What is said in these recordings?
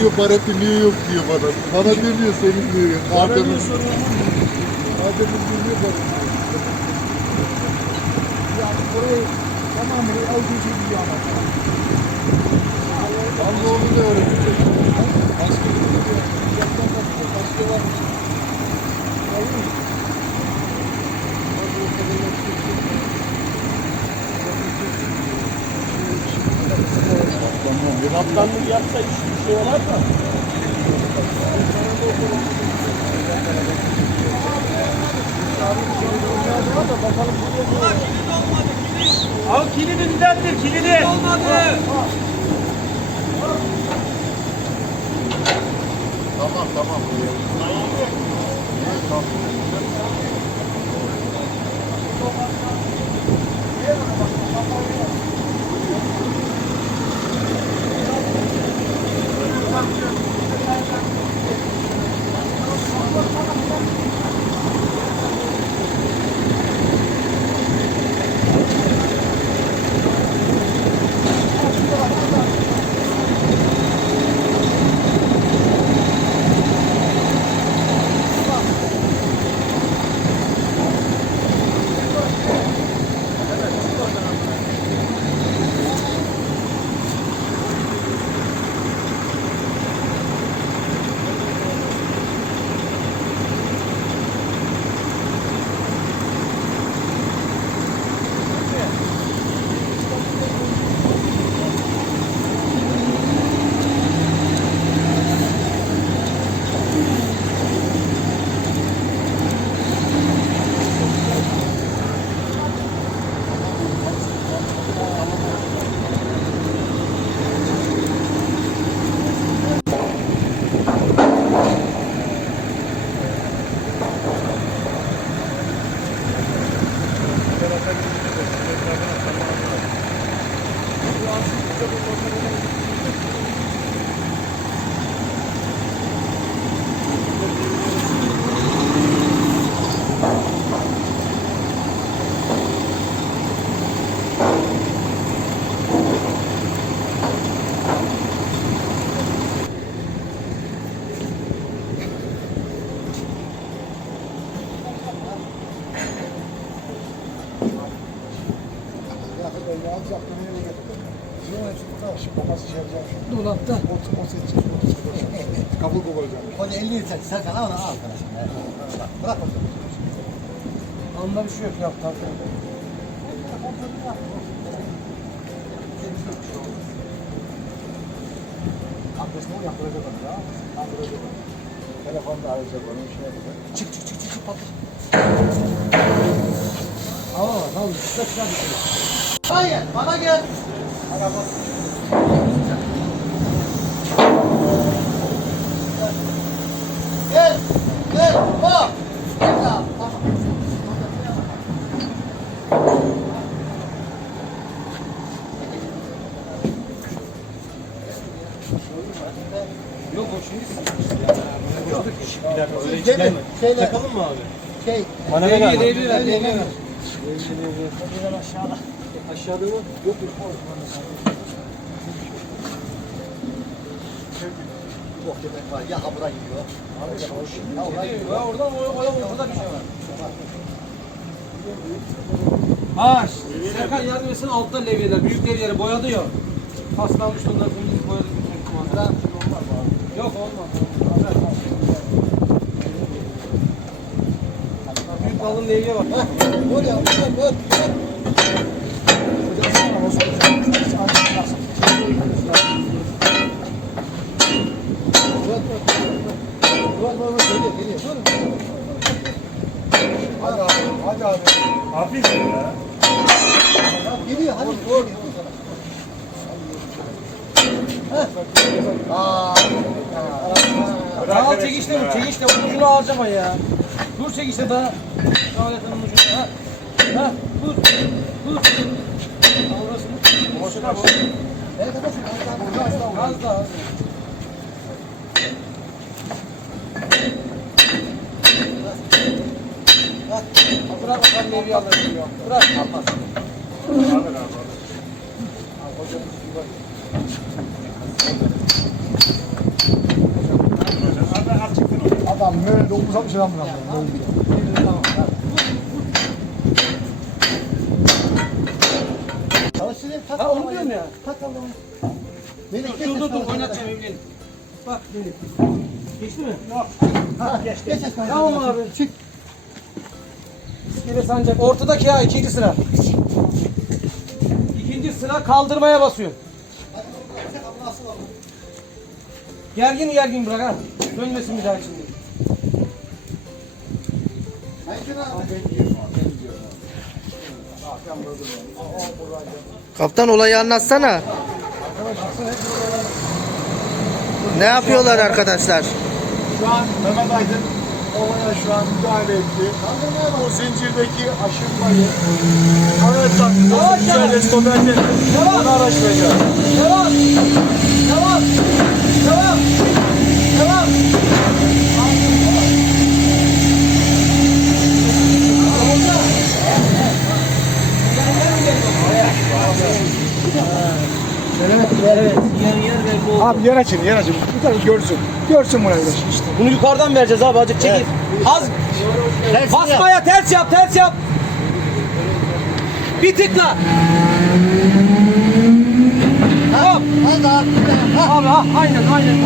diyor Barettin niye yok diyor bana. Bana demiyor senin diyor. Adem'in. Adem'in diyor Barettin. Yani burayı tamamını olduğu gibi anlatıyor. Allah onu da öğretecek. Başka bir şey yok. Başka var mı? Olur mu? Hadi o kadar yapacak. Tamam. Kaptanlık yapsa iş Al kilidi düzelttir kilidi. Olmadı. Tamam tamam. Tamam. 50 litre Serkan al al arkadaşım. Bırak bakalım. Onda bir şey yok ya. Tabii. Abdestini yaptıracak onu ya. Yaptıracak onu. Telefon da arayacak onu şey yapacak. Çık çık çık çık çık patla. Aa tamam üstte çıkar bir şey. Gel bana gel. Hadi bak. Gel gel hop. Gel ya. Tamam. Yok o şey. Şeyle, şeyle, Takalım mı abi? şey, Bana ver abi. Devri ver, devri ver. Aşağıda. Aşağıda mı? Yok yok. Bir bok yemek var. Ya hamura gidiyor. Ya oraya gidiyor. Ya oradan o o ortada bir şey var. Ha, Serkan yardım etsin altta levyeler, büyük levyeleri boyadı ya. Paslanmış onlar, bunu boyadı bütün kumanda. Yok olmaz. Büyük kalın levye var. Dur ya, dur, dur, dur. Hadi abi. Hadi abi. Hafif ya. Geliyor, hadi dur. Aa, Al çekişle bu, çekişle ucunu harcama ya. Dur çekişle daha. Şahaletin ucunu. Ha. Ha, dur. Dur. Al orasını. Boşuna bu. kadar şu Az daha. az. Bırak bakalım neyi alır. Bırak. Böyle 960 lira mı. Çalıştırayım tak. Ha onu diyorum ya. Tak kaldırmayı. Melih Dur dur oynatacağım. Bak. Geçti mi? Yok. Ha geçti. Geç Esma. Tamam abi. Çık. İskele sancak. Ortadaki ya ikinci sıra. İkinci sıra kaldırmaya basıyor. Gergin gergin bırak ha. Dönmesin bir daha şimdi. Kaptan olayı anlatsana. Ne yapıyorlar arkadaşlar? Şu an Mehmet Aydın olaya şu an müdahale etti. O zincirdeki aşınmayı evet taktı. Şöyle stoperde onu araştıracağız. Devam. Evet, yer oldu. Abi yer açın yer açın. Bir tane görsün. Görsün bunu arkadaş. İşte. Bunu yukarıdan vereceğiz abi azıcık çekil. Az basmaya ters yap ters yap. Bir tıkla. Hadi abi. Abi ha aynen aynen.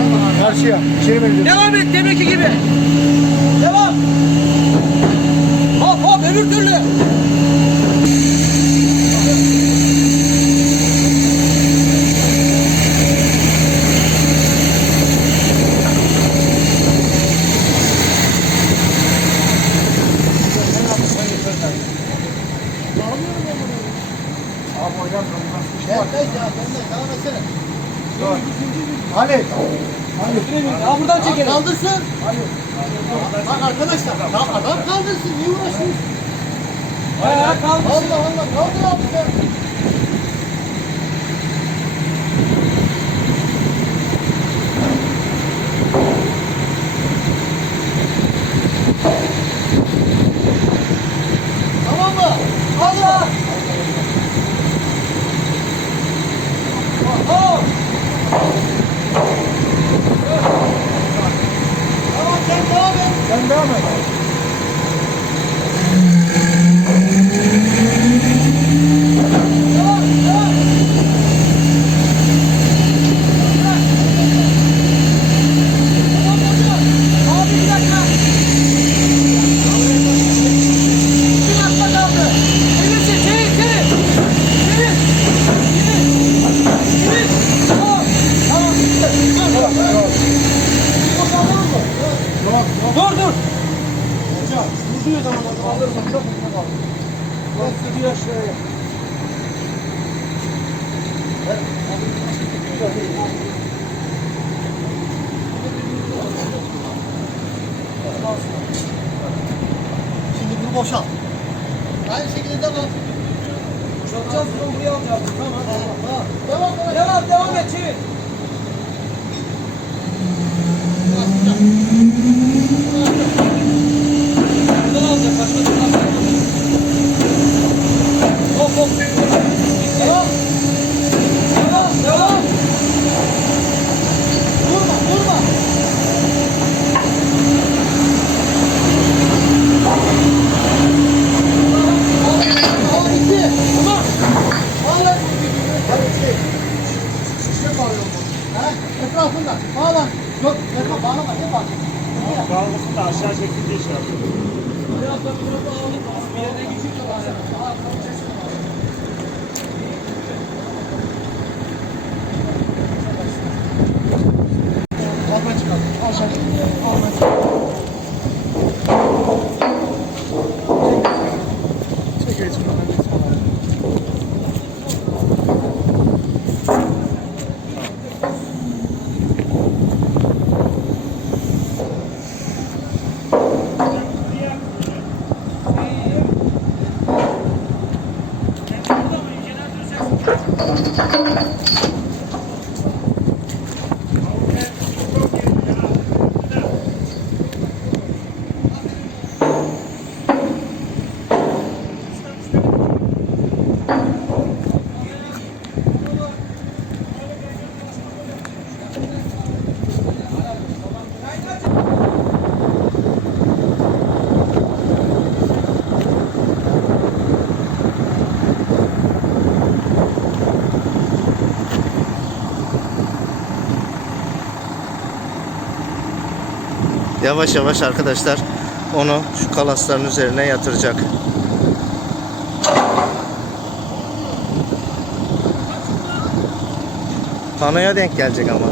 Karşıya. İçeri. Devam et deminki gibi. Devam. Hop hop öbür türlü. Gel gel ya. Sen de devam etsene. Ali. Ya buradan çekelim. Kaldırsın. Bak arkadaşlar. Ya adam kaldırsın. Niye uğraşıyorsun? Ayağa kaldır. Allah Allah. Kaldır abi sen. Tamam mı? Allah. Hop. Tamam sen devam et. Sen devam et. Abi bir dakika. Bir dakika kaldı. Çevirsin, çevir, çevir. Çevir. Çevir. Çevir. Tamam. Tamam. Dur, dur. Durduyor zaman kaldırma. Çok uzun kaldı. Bak gidiyor şuraya. Şimdi bunu boşalt. Aynı şekilde devam. Çatacağız, bunu buraya alacağız. Tamam, tamam. tamam. Devam devam. Devam, devam et, çevir. Buradan alacak, başka türlü alacak. Hop, hop. Devam. Devam, devam. Durma durma. Al bitti. Tamam. Al lan. Hadi şey. Şişe bağlıyorum bunu. Ha? Etrafında. Bağla. Yok. Etrafı bağlama. Ne bağlı? Bağlamasını da aşağı çekildiği şey yapıyor. Biraz da biraz da alalım. Bir yerine geçeyim de bari. Alma çıkalım. Aşağı. Çek geçin. Yavaş yavaş arkadaşlar onu şu kalasların üzerine yatıracak. Panoya denk gelecek ama.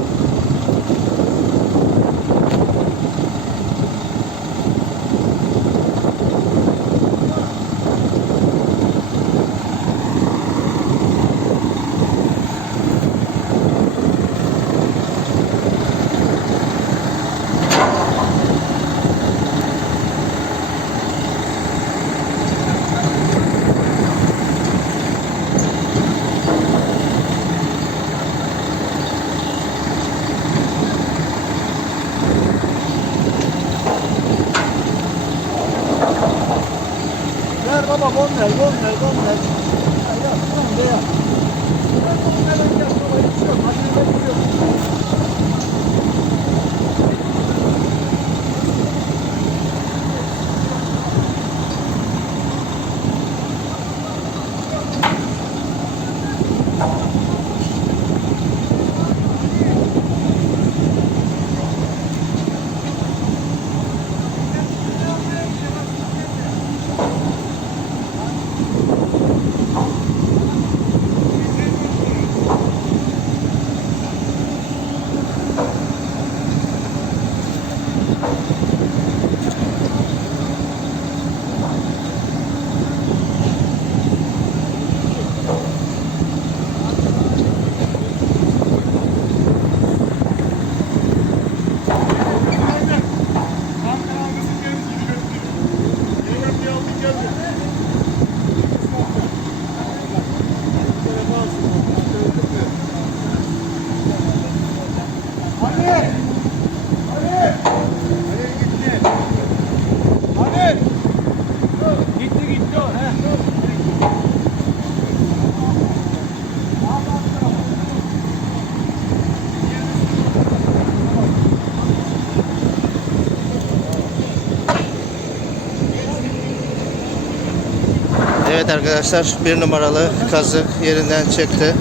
Evet arkadaşlar bir numaralı kazık yerinden çıktı.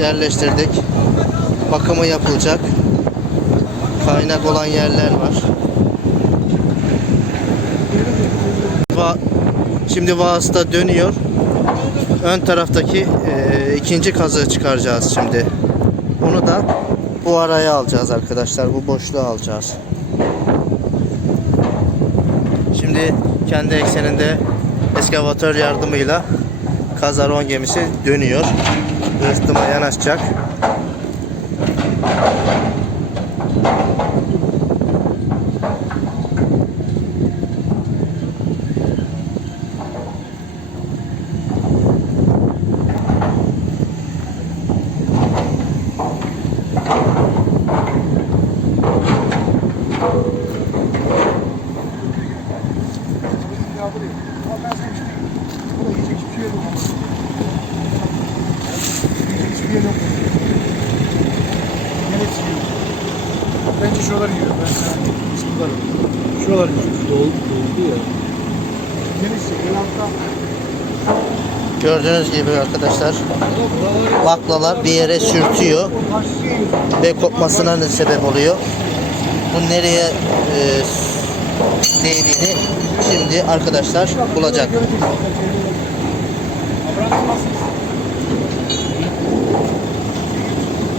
Yerleştirdik. Bakımı yapılacak. Kaynak olan yerler var. Şimdi vasıta dönüyor. Ön taraftaki e, ikinci kazığı çıkaracağız şimdi. Bunu da bu araya alacağız arkadaşlar. Bu boşluğu alacağız. Şimdi kendi ekseninde eskavatör yardımıyla kazaron gemisi dönüyor. Rıhtıma yanaşacak. gördüğünüz gibi arkadaşlar baklalar bir yere sürtüyor ve kopmasına ne sebep oluyor. Bu nereye e, değdiğini şimdi arkadaşlar bulacak.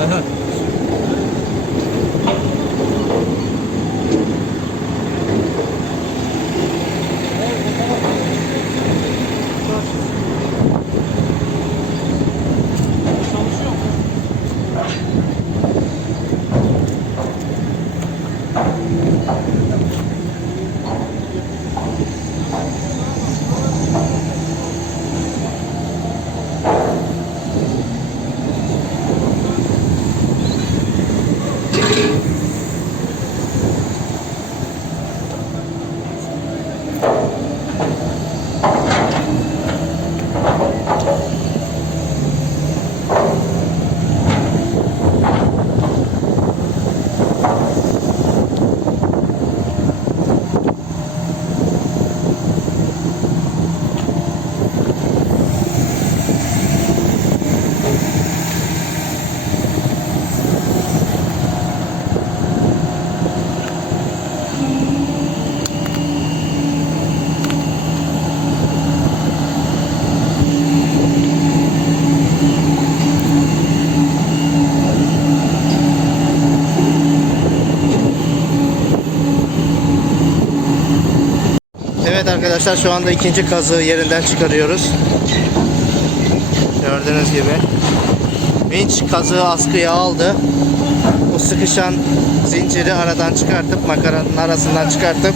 Aha. Arkadaşlar şu anda ikinci kazığı yerinden çıkarıyoruz. Gördüğünüz gibi. Vinç kazığı askıya aldı. Bu sıkışan zinciri aradan çıkartıp makaranın arasından çıkartıp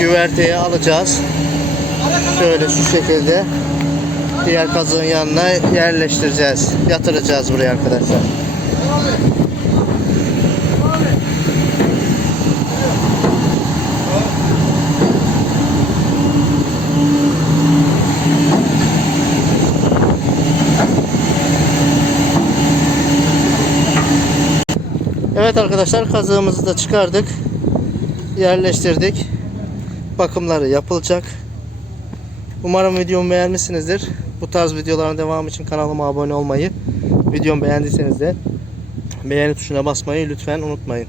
güverteye alacağız. Şöyle şu şekilde diğer kazığın yanına yerleştireceğiz. Yatıracağız buraya arkadaşlar. Evet arkadaşlar kazığımızı da çıkardık. Yerleştirdik. Bakımları yapılacak. Umarım videomu beğenmişsinizdir. Bu tarz videoların devamı için kanalıma abone olmayı, videomu beğendiyseniz de beğeni tuşuna basmayı lütfen unutmayın.